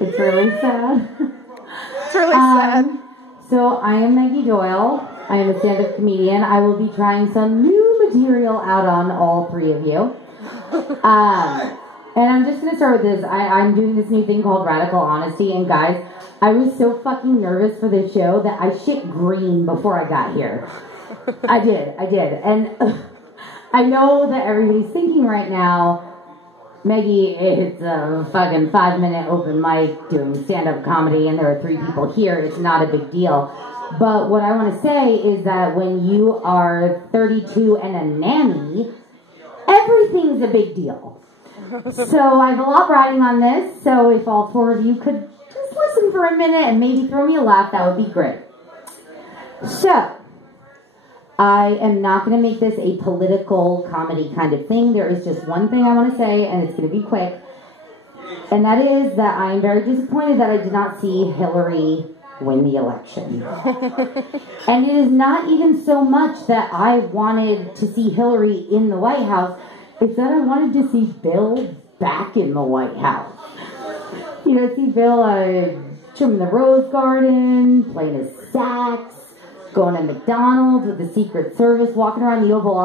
It's really sad. It's really sad. So I am Meggie Doyle. I am a stand-up comedian. I will be trying some new material out on all three of you. And I'm just going to start with this. I'm doing this new thing called Radical Honesty. And guys, I was so fucking nervous for this show that I shit green before I got here. I did. And I know that everybody's thinking right now, Meggie, it's a fucking 5-minute open mic doing stand-up comedy and there are 3 people here. It's not a big deal. But what I want to say is that when you are 32 and a nanny, everything's a big deal. So I have a lot riding on this. So if all 4 of you could just listen for a minute and maybe throw me a laugh, that would be great. So I am not going to make this a political comedy kind of thing. There is just one thing I want to say, and it's going to be quick. And that is that I am very disappointed that I did not see Hillary win the election. And it is not even so much that I wanted to see Hillary in the White House. It's that I wanted to see Bill back in the White House. You know, see Bill trimming the rose garden, playing his sax, going to McDonald's with the Secret Service, walking around the Oval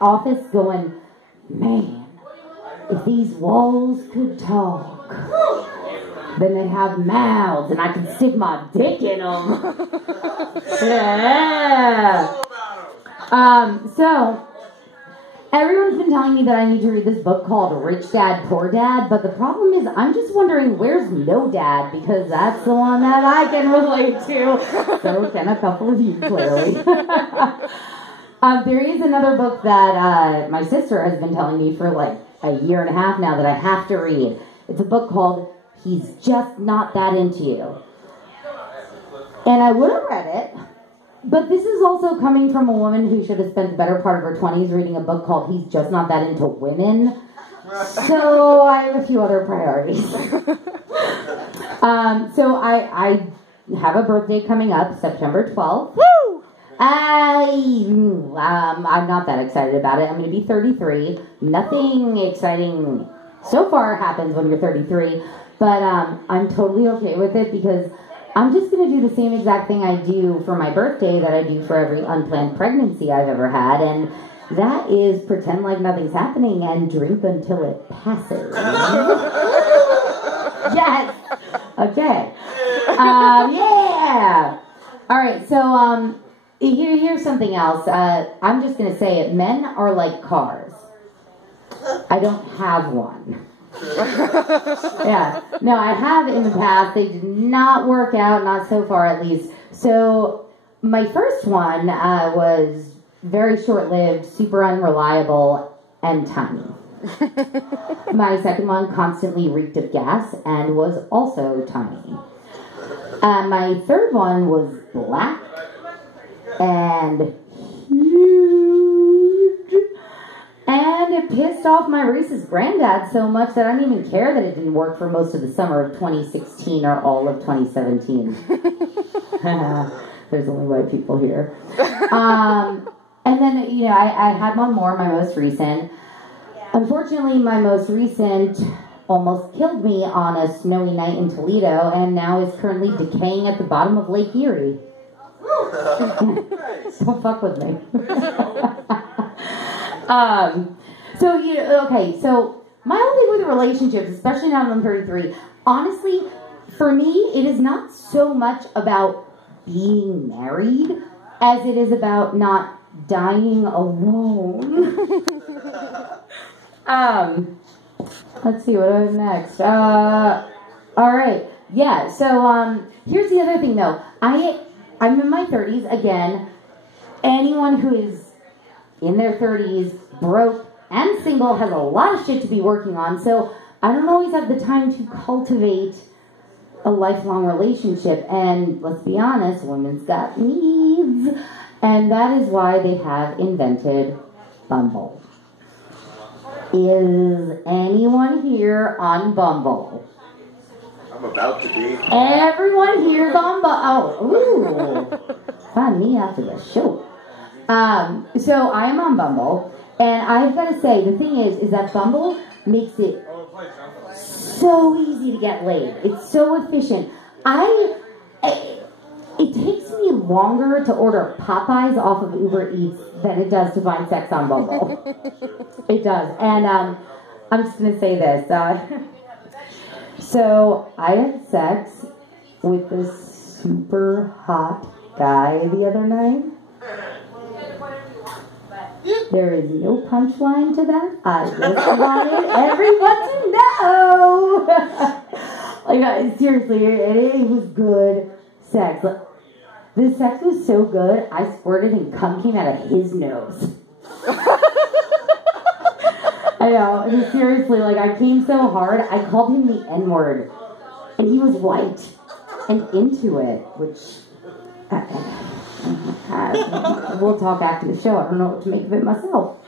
Office going, man, if these walls could talk, then they have mouths and I can stick my dick in them. Yeah. So, everyone's been telling me that I need to read this book called Rich Dad, Poor Dad, but the problem is I'm just wondering where's No Dad, because that's the one that I can relate to. So can a couple of you, clearly. There is another book that my sister has been telling me for like a year and a half now that I have to read. It's a book called He's Just Not That Into You. And I would have read it, but this is also coming from a woman who should have spent the better part of her 20s reading a book called He's Just Not That Into Women. So I have a few other priorities. So I have a birthday coming up, September 12th. Woo! I'm not that excited about it. I'm going to be 33. Nothing exciting so far happens when you're 33, but I'm totally okay with it because I'm just going to do the same exact thing I do for my birthday that I do for every unplanned pregnancy I've ever had, and that is pretend like nothing's happening and drink until it passes. Yes! Okay. Yeah! Alright, so here's something else. I'm just going to say it. Men are like cars. I don't have one. Yeah. No, I have in the past. They did not work out, not so far at least. So my first one was very short-lived, super unreliable, and tiny. My second one constantly reeked of gas and was also tiny. My third one was black and huge. And it pissed off my racist granddad so much that I didn't even care that it didn't work for most of the summer of 2016 or all of 2017. There's only white people here. And then, you know, I had one more, my most recent. Unfortunately, my most recent almost killed me on a snowy night in Toledo and now is currently decaying at the bottom of Lake Erie. Don't fuck with me. So my whole thing with relationships, especially now that I'm 33, honestly, for me, it is not so much about being married as it is about not dying alone. Let's see, what do I have next? Alright, yeah, so, here's the other thing, though. I'm in my 30s, again. Anyone who is in their 30s, broke, and single has a lot of shit to be working on, so I don't always have the time to cultivate a lifelong relationship, and let's be honest, women's got needs, and that is why they have invented Bumble. Is anyone here on Bumble? I'm about to be. Everyone here's on Bumble. Oh, ooh. Find me after the show. So I am on Bumble, and I've got to say, the thing is that Bumble makes it so easy to get laid. It's so efficient. It takes me longer to order Popeyes off of Uber Eats than it does to find sex on Bumble. It does. And I'm just going to say this. So I had sex with this super hot guy the other night. There is no punchline to that. I just wanted everyone to know. Like, seriously, it was good sex. The sex was so good, I squirted and cum came out of his nose. I know, and seriously, like, I came so hard, I called him the N-word. And he was white and into it, which... we'll talk after the show. I don't know what to make of it myself.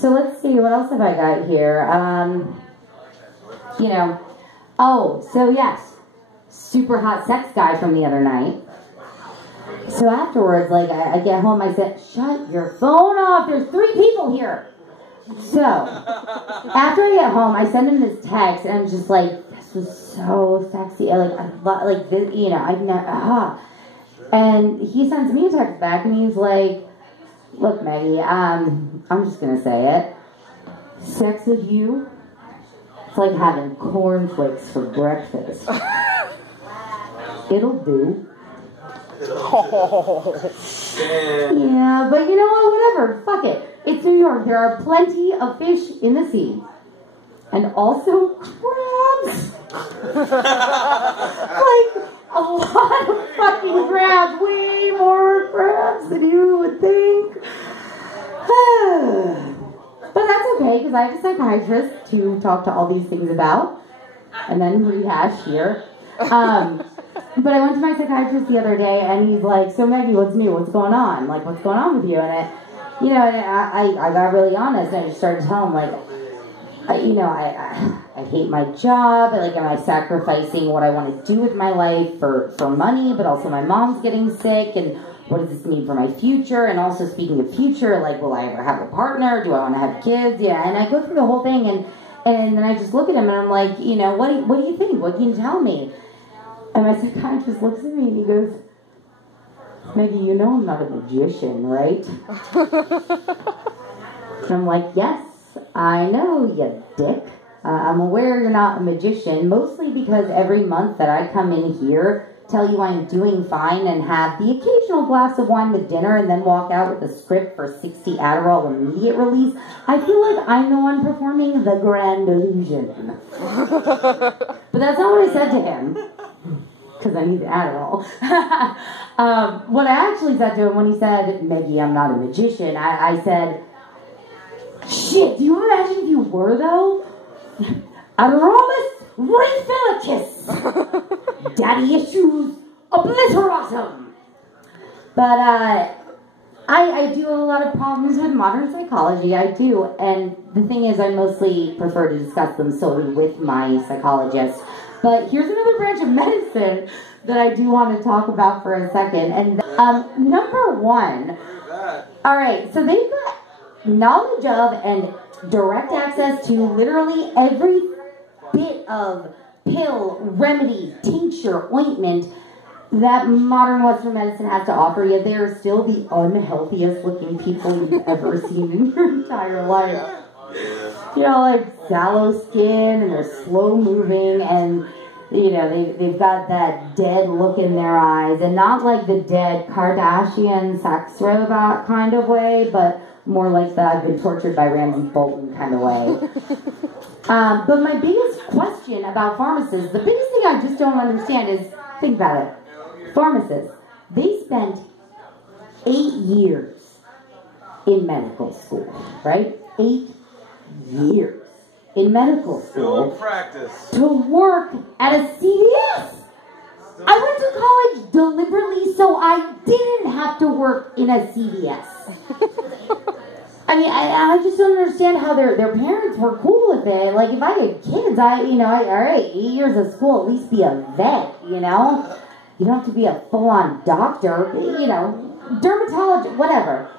So let's see, what else have I got here? So yes, super hot sex guy from the other night. So afterwards, like, I get home, I said, shut your phone off, there's 3 people here. So, after I get home, I send him this text, and I'm just like, this was so sexy, like this, I've never, And he sends me a text back, and he's like, look, Maggie, I'm just gonna say it. Sex with you, it's like having cornflakes for breakfast. It'll do. Oh. Yeah, but you know what? Whatever. Fuck it. It's New York. There are plenty of fish in the sea. And also crabs. Like, a lot of fucking crabs. Way more crabs than you would think. But that's okay, because I have a psychiatrist to talk to all these things about. And then rehash here. But I went to my psychiatrist the other day, and he's like, so Maggie, what's new? What's going on? Like, what's going on with you? And I got really honest, and I just started telling him, like, I hate my job. Like, am I sacrificing what I want to do with my life for money? But also my mom's getting sick, and what does this mean for my future? And also, speaking of future, like, will I ever have a partner? Do I want to have kids? Yeah, and I go through the whole thing, and then I just look at him, and I'm like, what do you think? What can you tell me? And my psychiatrist looks at me and he goes, Maggie, you know I'm not a magician, right? And I'm like, yes, I know, you dick. I'm aware you're not a magician, mostly because every month that I come in here, tell you I'm doing fine, and have the occasional glass of wine with dinner, and then walk out with a script for 60 Adderall immediate release, I feel like I'm the one performing the grand illusion. But that's not what I said to him. Because I need the Adderall. What I actually said to him when he said, Maggie, I'm not a magician, I said, shit, do you imagine if you were, though? Adderallus refilicis. Daddy issues obliteratum. But I do have a lot of problems with modern psychology. I do. And the thing is, I mostly prefer to discuss them solely with my psychologist. But here's another branch of medicine that I do want to talk about for a second. And number one, all right, so they've got knowledge of and direct access to literally every bit of pill, remedy, tincture, ointment that modern Western medicine has to offer, yet they are still the unhealthiest looking people you've ever seen in your entire life. Like sallow skin, and they're slow moving, and they've got that dead look in their eyes, and not like the dead Kardashian sex robot kind of way, but more like the I've been tortured by Ramsay Bolton kind of way. But my biggest question about pharmacists, the biggest thing I just don't understand is, think about it. Pharmacists, they spent 8 years in medical school, right? 8 years in medical school to work at a CVS. I went to college deliberately so I didn't have to work in a CVS. I mean, I just don't understand how their parents were cool with it. Like, if I had kids, all right, 8 years of school, at least be a vet, You don't have to be a full-on doctor, dermatologist, whatever.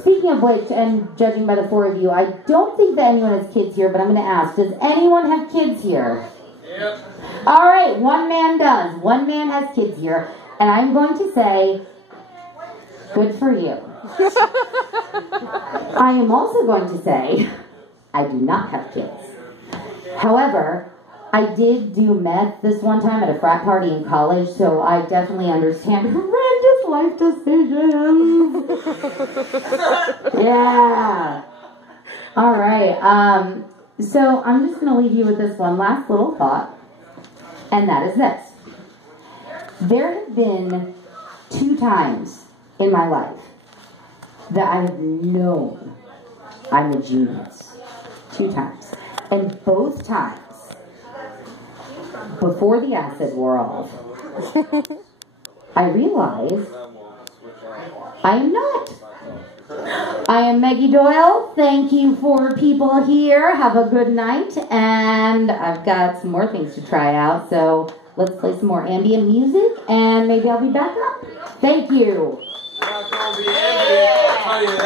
Speaking of which, and judging by the four of you, I don't think that anyone has kids here, but I'm going to ask, does anyone have kids here? Yep. All right, one man does. One man has kids here, and I'm going to say, good for you. I am also going to say, I do not have kids. However, I did do meth this one time at a frat party in college, so I definitely understand horrendous life decisions. Yeah. All right. So I'm just going to leave you with this one last little thought, and that is this. There have been 2 times in my life that I have known I'm a genius. 2 times. And both times, before the acid wore off, I realized I am not. I am Meggie Doyle. Thank you for people here. Have a good night. And I've got some more things to try out. So let's play some more ambient music. And maybe I'll be back up. Thank you. Not gonna be ambient, I'll tell you